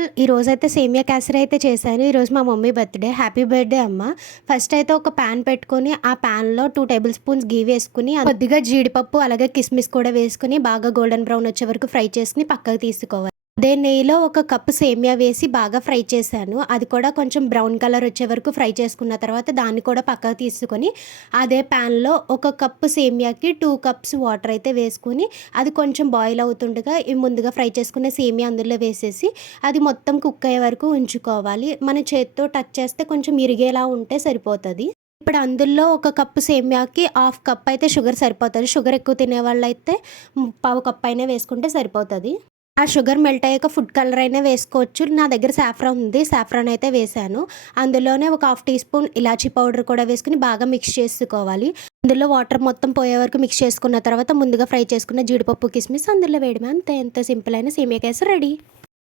All ఈరోజైతే సేమియా కేసరి అయితే చేశాను. ఈరోజు మా మమ్మీ బర్త్‌డే. హ్యాపీ బర్త్‌డే అమ్మ. ఫస్ట్ అయితే ఒక పాన్ పెట్టుకొని, ఆ పాన్‌లో 2 టేబుల్ స్పూన్స్ ఘీ వేసుకొని, కొద్దిగా జీడిపప్పు అలాగే కిస్మిస్ కూడా వేసుకొని, బాగా గోల్డెన్ బ్రౌన్ వచ్చే వరకు ఫ్రై చేసుకొని పక్కకు తీసుకోవాలి. అదే నెయ్యిలో ఒక కప్పు సేమియా వేసి బాగా ఫ్రై చేశాను. అది కూడా కొంచెం బ్రౌన్ కలర్ వచ్చే వరకు ఫ్రై చేసుకున్న తర్వాత దాన్ని కూడా పక్కకు తీసుకొని, అదే ప్యాన్‌లో ఒక కప్పు సేమియాకి 2 కప్స్ వాటర్ అయితే వేసుకొని, అది కొంచెం బాయిల్ అవుతుండగా ఈ ముందుగా ఫ్రై చేసుకున్న సేమియా అందులో వేసేసి, అది మొత్తం కుక్ అయ్యే వరకు ఉంచుకోవాలి. మన చేత్తో టచ్ చేస్తే కొంచెం ఇరిగేలా ఉంటే సరిపోతది. ఇప్పుడు అందులో ఒక కప్పు సేమియాకి హాఫ్ కప్ అయితే షుగర్ సరిపోతది. షుగర్ ఎక్కువ తినేవాళ్ళైతే పావు కప్ అయినా వేసుకుంటే సరిపోతది. ఆ షుగర్ మెల్ట్ అయ్యాక ఫుడ్ కలర్ అయినా వేసుకోవచ్చు. నా దగ్గర సాఫ్రాన్ ఉంది. సాఫ్రాన్ అయితే వేశాను. అందులోనే ఒక హాఫ్ టీ స్పూన్ ఇలాచీ పౌడర్ కూడా వేసుకొని బాగా మిక్స్ చేసుకోవాలి. అందులో వాటర్ మొత్తం పోయే వరకు మిక్స్ చేసుకున్న తర్వాత ముందుగా ఫ్రై చేసుకున్న జీడిపప్పు, కిస్మిస్ అందులో వేయడమే. అంతే, ఎంత సింపుల్ అయిన సేమియా కేసరి రెడీ.